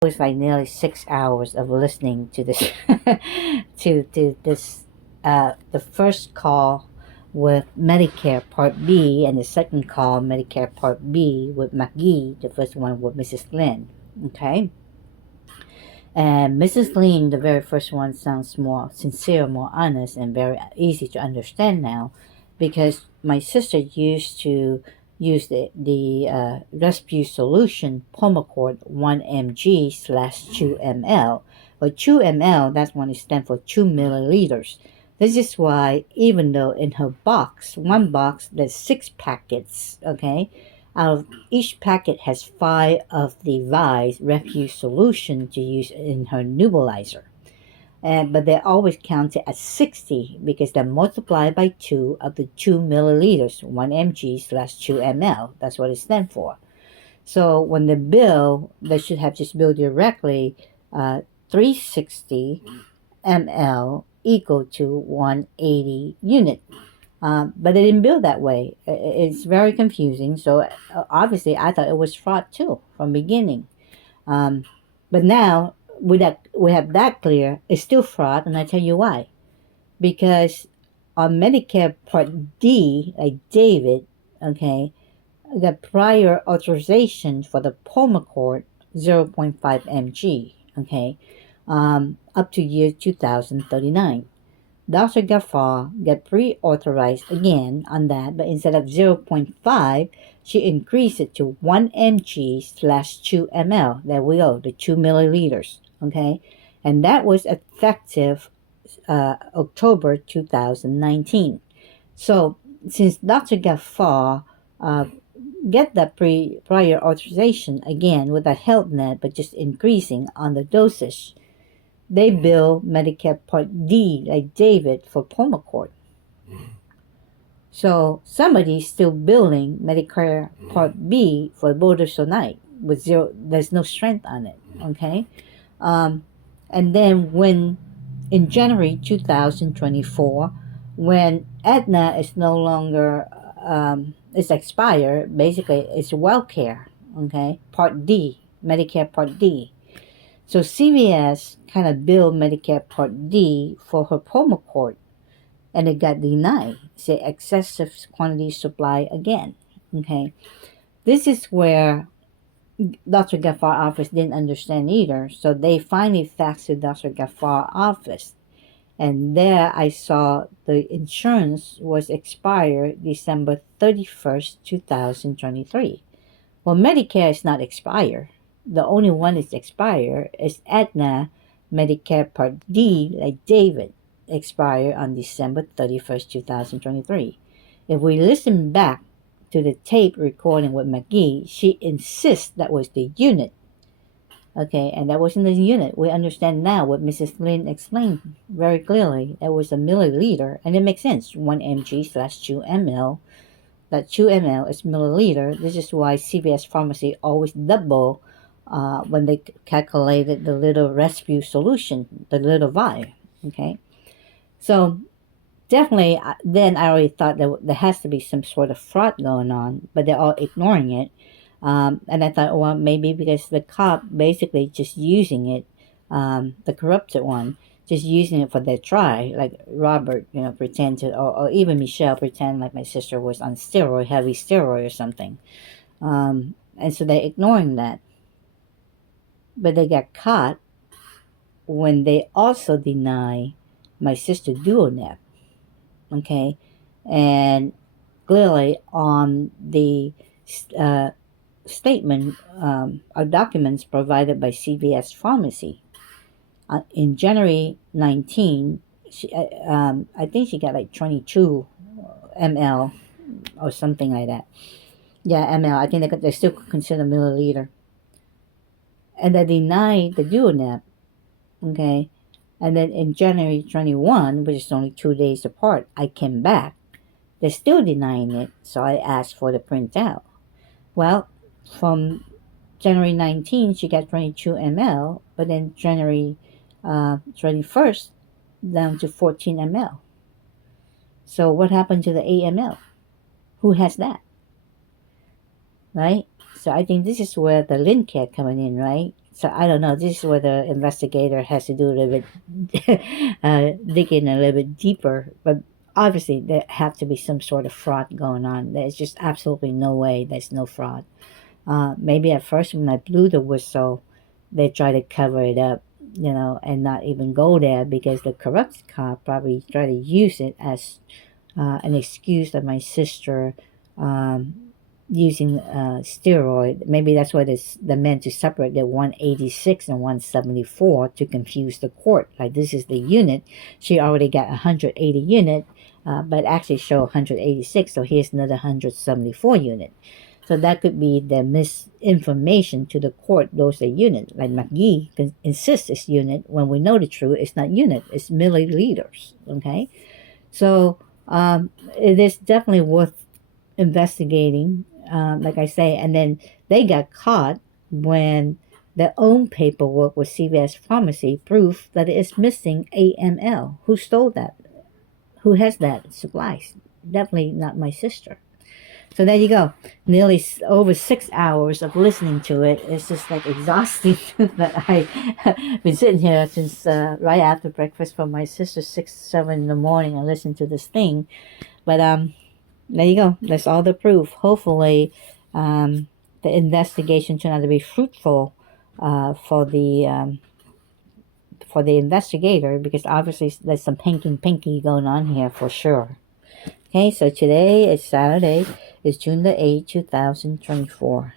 was like nearly 6 hours of listening to this to this the first call with Medicare Part B and the second call Medicare Part B with McGee, the first one with Mrs. Lynn. Okay. And Mrs. Lynn, the very first one, sounds more sincere, more honest, and very easy to understand now, because my sister used to use the rescue solution Pulmicort 1 mg slash 2 ml. But 2 ml, that one is stand for 2 milliliters. This is why, even though in her box, one box, there's 6 packets, okay, out of each packet has 5 of the Vise refuse solution to use in her nebulizer. But they're always counted as 60 because they're multiplied by 2 of the 2 milliliters, 1 mg slash 2 ml. That's what it stands for. So when the bill, they should have just billed directly 360 ml equal to 180 unit. But they didn't build that way. It's very confusing. So obviously, I thought it was fraud too from beginning. But now we have that clear. It's still fraud, and I tell you why. Because on Medicare Part D, like David, okay, the prior authorization for the Pulmicort 0.5 mg, okay, up to year 2039. Dr. Gaffar got pre-authorized again on that, but instead of 0.5, she increased it to 1 mg slash 2 ml. There we go, the 2 milliliters, okay? And that was effective October 2019. So since Dr. Gaffar get that prior authorization again with a health net, but just increasing on the dosage, they bill Medicare Part D, like David, for Pulmicort. So somebody's still billing Medicare Part B for budesonide with zero. There's no strength on it. Okay, and then when in January 2024, when Aetna is no longer it's expired, basically it's Wellcare. Okay, Part D, Medicare Part D. So CVS kind of billed Medicare Part D for her Pulmicort, and it got denied. Say excessive quantity supply again. Okay, this is where Dr. Gaffar office didn't understand either, so they finally faxed to Dr. Gaffar office, and there I saw the insurance was expired December 31st, 2023. Well, Medicare is not expired. The only one that's expired is Aetna Medicare Part D, like David, expired on December 31st, 2023. If we listen back to the tape recording with McGee, she insists that was the unit. Okay, and that wasn't the unit. We understand now what Mrs. Lynn explained very clearly. It was a milliliter, and it makes sense. 1 mg slash 2 ml. That 2 ml is milliliter. This is why CVS Pharmacy always double when they calculated the little rescue solution, the little vial. Okay, so definitely, then I already thought that there has to be some sort of fraud going on, but they're all ignoring it. And I thought, well, maybe because the cop basically just using it, the corrupted one, just using it for their try, like Robert, pretend to, or even Michelle pretend like my sister was on heavy steroid or something. And so they're ignoring that. But they got caught when they also deny my sister DuoNeb. Okay. And clearly on the statement or documents provided by CVS Pharmacy, in January 19, I think she got like 22 ml or something like that. Yeah, ml. I think they still consider milliliter. And they denied the DuoNeb. Okay. And then in January 21, which is only 2 days apart, I came back. They're still denying it, so I asked for the printout. Well, from January 19, she got 22 ml, but then January 21st, down to 14 ml. So what happened to the 8 ml? Who has that? Right? So I think this is where the Lincare coming in, right? So I don't know. This is where the investigator has to do a little bit, dig in a little bit deeper. But obviously, there have to be some sort of fraud going on. There's just absolutely no way there's no fraud. Maybe at first when I blew the whistle, they try to cover it up, and not even go there because the corrupt cop probably try to use it as an excuse that my sister using steroid. Maybe that's why the meant to separate the 186 and 174 to confuse the court. Like this is the unit. She already got 180 unit, but actually show 186. So here's another 174 unit. So that could be the misinformation to the court. Those are unit. Like McGee insists it's unit when we know the truth. It's not unit. It's milliliters. Okay, so it is definitely worth investigating. Like I say, and then they got caught when their own paperwork with CVS Pharmacy proof that it is missing AML. Who stole that? Who has that supplies? Definitely not my sister. So there you go. Nearly over 6 hours of listening to it. It's just like exhausting that I've been sitting here since right after breakfast for my sister, 6, 7 in the morning, and listening to this thing. But there you go. That's all the proof. Hopefully, the investigation turned out to be fruitful for the investigator, because obviously there's some pinky going on here for sure. Okay, so today is Saturday. It's June the 8th, 2024.